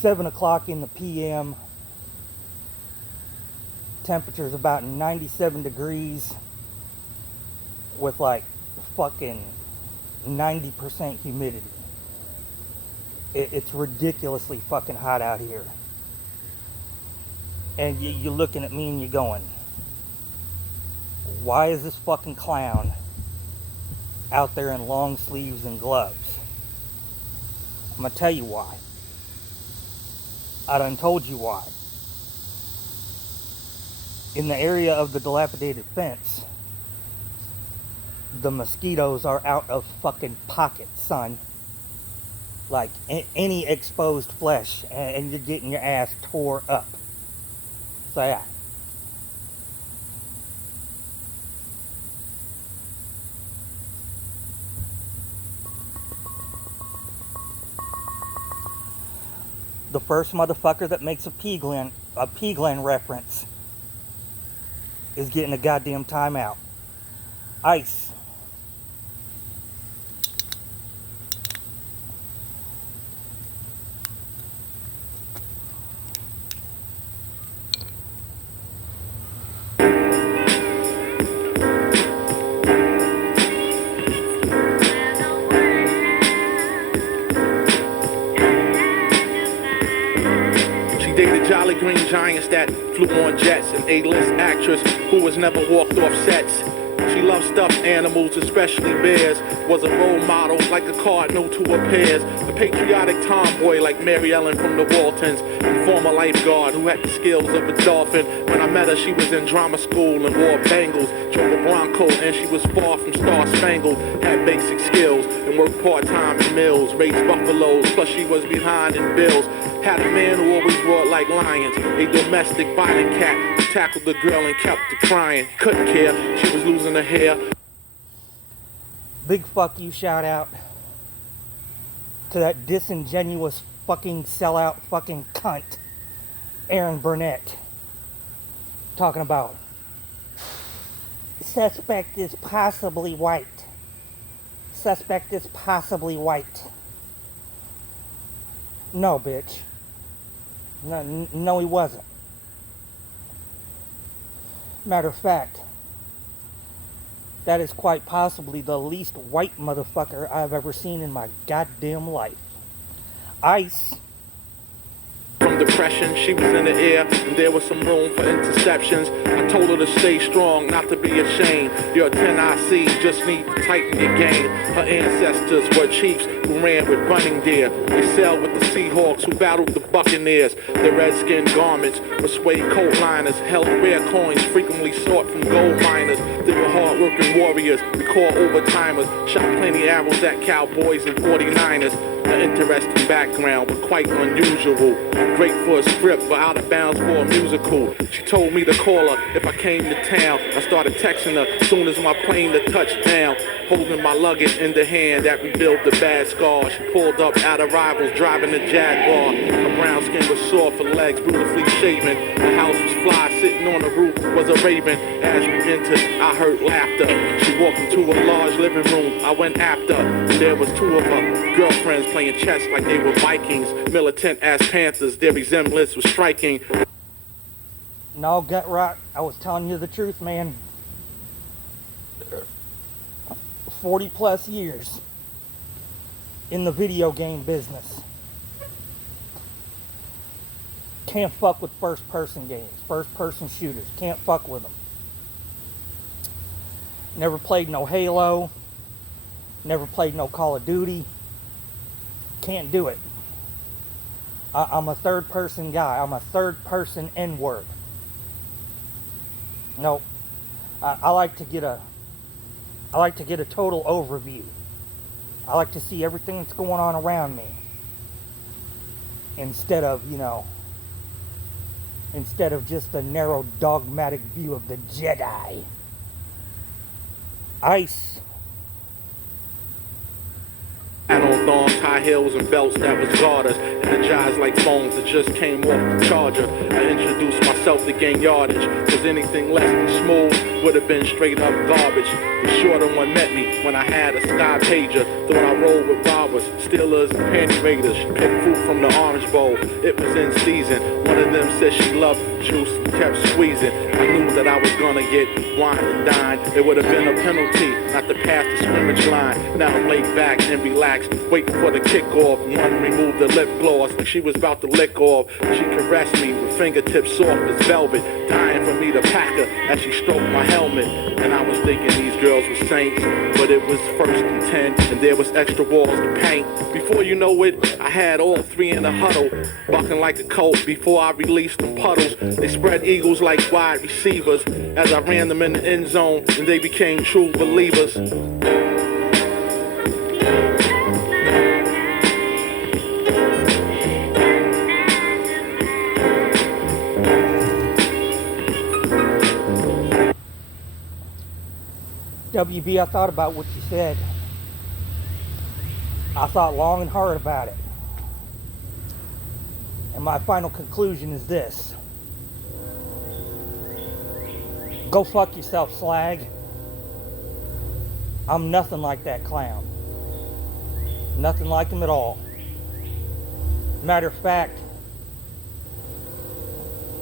7 o'clock in the PM. Temperature's about 97 degrees with like fucking 90% humidity. It's ridiculously fucking hot out here. And you're looking at me and you're going, why is this fucking clown out there in long sleeves and gloves? I'm gonna tell you why. I done told you why. In the area of the dilapidated fence, the mosquitoes are out of fucking pocket, son. Like any exposed flesh, and you're getting your ass tore up. So yeah. The first motherfucker that makes a P-Glen reference is getting a goddamn timeout. Ice. Jolly green giants that flew on jets, an A-list actress who has never walked off sets. She loved stuffed animals, especially bears, was a role model like a cardinal to her peers, a patriotic tomboy like Mary Ellen from the Waltons, and former lifeguard who had the skills of a dolphin. When I met her, she was in drama school and wore bangles, drove a Bronco, and she was far from star-spangled, had basic skills, and worked part-time in mills, raised buffaloes, plus she was behind in bills. Had a man who always roared like lions, a domestic violent cat who tackled the girl and kept her crying. Couldn't care, she was losing her hair. Big fuck you shout out to that disingenuous fucking sellout fucking cunt, Aaron Burnett. Talking about suspect is possibly white. Suspect is possibly white. No, bitch. No, he wasn't. Matter of fact, that is quite possibly the least white motherfucker I've ever seen in my goddamn life. Ice. From depression, she was in the air, and there was some room for interceptions. I told her to stay strong, not to be ashamed. You're a 10 IC, just need to tighten your game. Her ancestors were chiefs who ran with running deer. They sailed with the Seahawks who battled the Buccaneers. The redskin garments were suede coat liners, held rare coins frequently sought from gold miners. They were hard-working warriors, we call overtimers, shot plenty arrows at cowboys and 49ers. An interesting background, but quite unusual. Great for a script, but out of bounds for a musical. She told me to call her if I came to town. I started texting her soon as my plane to touch down. Holding my luggage in the hand that rebuilt the bad scars. She pulled up at arrivals, driving a Jaguar. Her brown skin was soft, her legs beautifully shaven. The house was fly, sitting on the roof was a raven. As we entered, I heard laughter. She walked into a large living room. I went after. There was two of her girlfriends playing chess like they were Vikings, militant as Panthers. Their resemblance was striking. No, gut rot. I was telling you the truth, man. 40 plus years in the video game business. Can't fuck with first person games, first person shooters. Can't fuck with them. Never played no Halo. Never played no Call of Duty. Can't do it. I'm a third person guy. I'm a third person N-word. Nope. I like to get a total overview. I like to see everything that's going on around me. Instead of just a narrow dogmatic view of the Jedi. Ice. Had on thongs, high heels, and belts that was garters. Energized like phones that just came off the charger. I introduced myself to gain yardage. Was anything less than smooth? would have been straight up garbage. The shorter one met me when I had a sky pager. Thought I rolled with robbers, stealers, and panty raiders. She picked fruit from the orange bowl, it was in season. One of them said she loved juice and kept squeezing. I knew that I was gonna get wine and dine. It would have been a penalty not to pass the scrimmage line. Now I'm laid back and relaxed, waiting for the kickoff. One removed the lip gloss, she was about to lick off. She caressed me with fingertips soft as velvet, dying for me to pack her as she stroked my helmet. And I was thinking these girls were saints, but it was 1st and 10, and there was extra walls to paint. Before you know it, I had all three in a huddle, bucking like a colt before I released them puddles. They spread eagles like wide receivers as I ran them in the end zone, and they became true believers. WB, I thought about what you said. I thought long and hard about it. And my final conclusion is this. Go fuck yourself, slag. I'm nothing like that clown. Nothing like him at all. Matter of fact,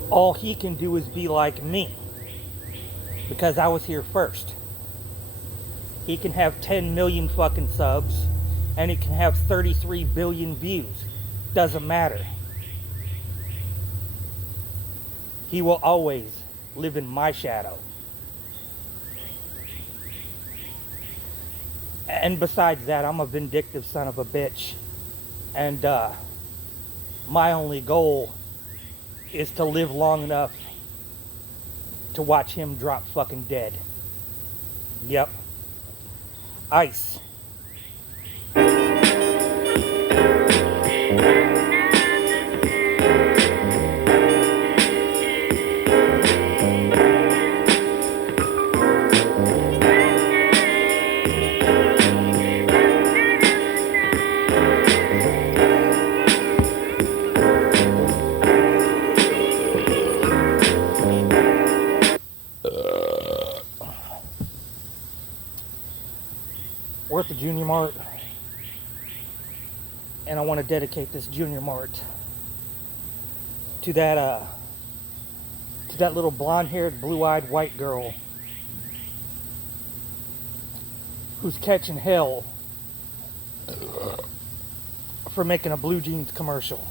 all he can do is be like me. Because I was here first. He can have 10 million fucking subs, and he can have 33 billion views. Doesn't matter. He will always live in my shadow. And besides that, I'm a vindictive son of a bitch. And my only goal is to live long enough to watch him drop fucking dead. Yep. Ice. We're at the Junior Mart, and I want to dedicate this Junior Mart to that little blonde-haired, blue-eyed white girl who's catching hell for making a Blue Jeans commercial.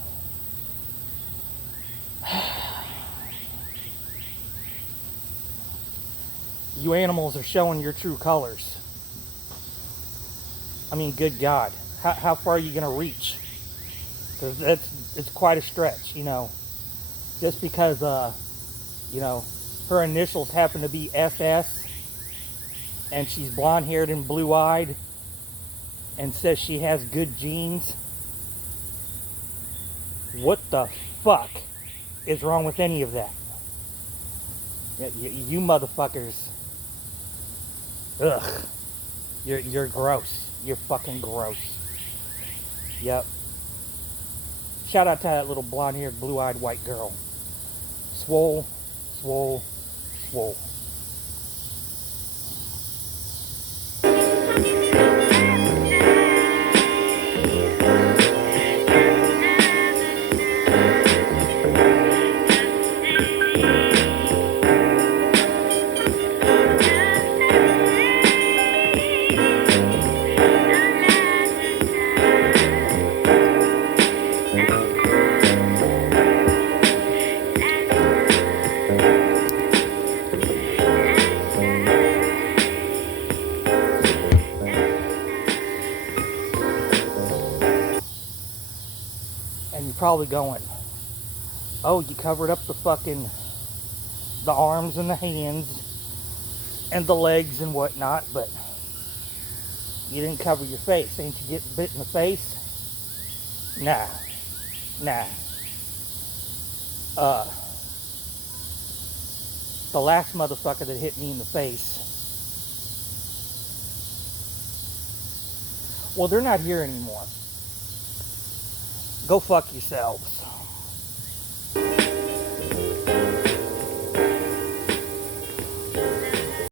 You animals are showing your true colors. I mean, good God, how far are you going to reach? Because it's quite a stretch, you know. Just because, you know, her initials happen to be SS, and she's blonde-haired and blue-eyed, and says she has good genes. What the fuck is wrong with any of that? You motherfuckers. Ugh. You're gross. You're fucking gross. Yep. Shout out to that little blonde-haired, blue-eyed white girl. Swole, swole, swole. Probably going, oh, you covered up the arms and the hands and the legs and whatnot, but you didn't cover your face. Ain't you getting bit in the face? Nah. The last motherfucker that hit me in the face, well, they're not here anymore. Go fuck yourselves.